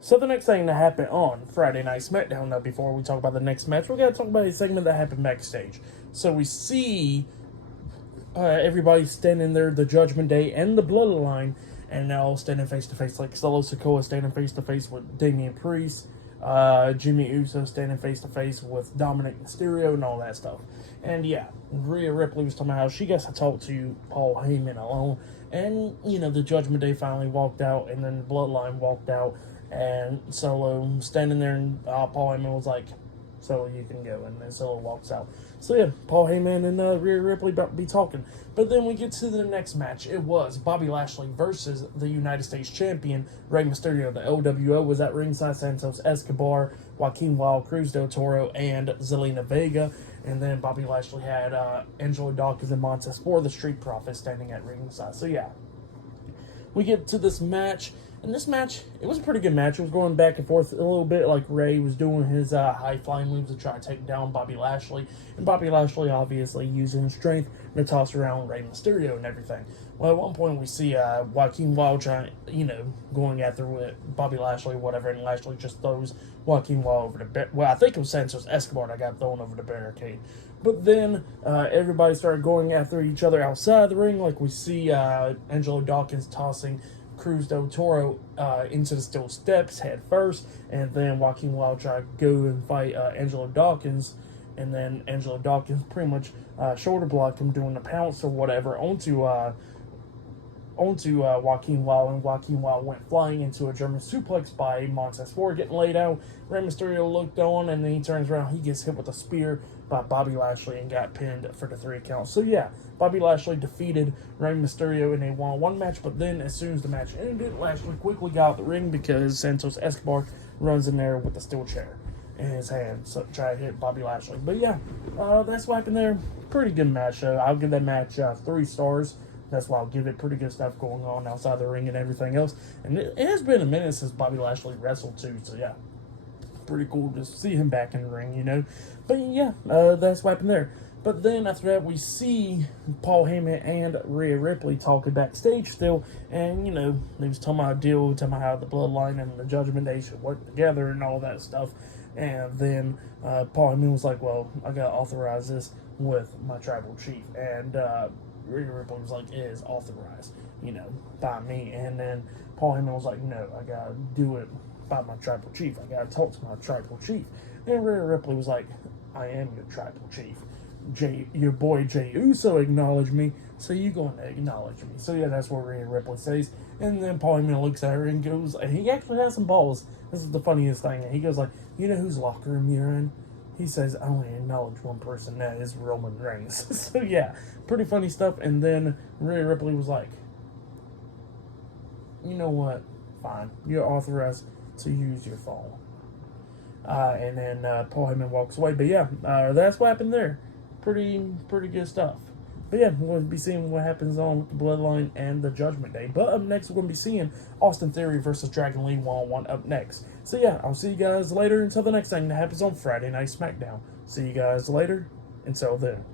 So the next thing that happened on Friday Night SmackDown, now before we talk about the next match, we got to talk about a segment that happened backstage. So we see everybody standing there, the Judgment Day and the Bloodline, and now standing face to face, like Solo Sikoa standing face to face with Damian Priest, Jimmy Uso standing face to face with Dominic Mysterio, and all that stuff. And yeah, Rhea Ripley was talking about how she gets to talk to Paul Heyman alone, and the Judgment Day finally walked out, and then the Bloodline walked out, and Solo standing there, and Paul Heyman was like, "Solo, you can go," and then Solo walks out. So yeah, Paul Heyman and Rhea Ripley about to be talking. But then we get to the next match. It was Bobby Lashley versus the United States Champion, Rey Mysterio. The LWO was at ringside. Santos, Escobar, Joaquin, Wilde, Cruz, Toro, and Zelina, Vega. And then Bobby Lashley had Angelo, Dawkins, and Montez for the Street Profits standing at ringside. So yeah, we get to this match. And this match, it was a pretty good match. It was going back and forth a little bit, like Rey was doing his high-flying moves to try to take down Bobby Lashley. And Bobby Lashley obviously using his strength to toss around Rey Mysterio and everything. Well, at one point we see Joaquin Wilde trying, going after with Bobby Lashley or whatever, and Lashley just throws Joaquin Wilde over the barricade. Well, I think it was Santos Escobar that got thrown over the barricade. But then everybody started going after each other outside the ring, like we see Angelo Dawkins tossing Cruz del Toro into the steel steps head first, and then Joaquin Wilde tried to go and fight Angelo Dawkins, and then Angelo Dawkins pretty much shoulder blocked him doing the pounce or whatever onto Joaquin Wilde, and Joaquin Wilde went flying into a German suplex by Montez Ford, getting laid out. Rey Mysterio looked on, and then he turns around, he gets hit with a spear by Bobby Lashley and got pinned for the 3 count. So yeah, Bobby Lashley defeated Rey Mysterio in a 1-on-1 match, but then as soon as the match ended, Lashley quickly got out the ring because Santos Escobar runs in there with a steel chair in his hand, so try to hit Bobby Lashley. But yeah, that's what happened there. Pretty good match. I'll give that match 3 stars. That's why I'll give it. Pretty good stuff going on outside the ring and everything else. And it has been a minute since Bobby Lashley wrestled too, so yeah, pretty cool to see him back in the ring, But yeah, that's what happened there. But then after that, we see Paul Heyman and Rhea Ripley talking backstage still, and they was talking about a deal, talking about how the Bloodline and the Judgment Day should work together and all that stuff. And then Paul Heyman was like, "Well, I gotta authorize this with my tribal chief," and Rhea Ripley was like, "It is authorized, by me." And then Paul Heyman was like, "No, I gotta do it by my tribal chief. I gotta talk to my tribal chief." And Rhea Ripley was like, "I am your tribal chief. Your boy Jey Uso acknowledged me, so you going to acknowledge me." So yeah, that's what Rhea Ripley says. And then Paul Heyman looks at her and goes, and he actually has some balls. This is the funniest thing. And he goes like, "You know whose locker room you're in?" He says, "I only acknowledge one person, that is Roman Reigns." So yeah, pretty funny stuff. And then Rhea Ripley was like, "You know what? Fine. You're authorized to use your phone." And then Paul Heyman walks away. But yeah, that's what happened there. Pretty good stuff. But yeah, we're going to be seeing what happens on with the Bloodline and the Judgment Day. But up next, we're going to be seeing Austin Theory versus Dragon Lee 1-on-1 up next. So yeah, I'll see you guys later until the next thing that happens on Friday Night SmackDown. See you guys later. Until then.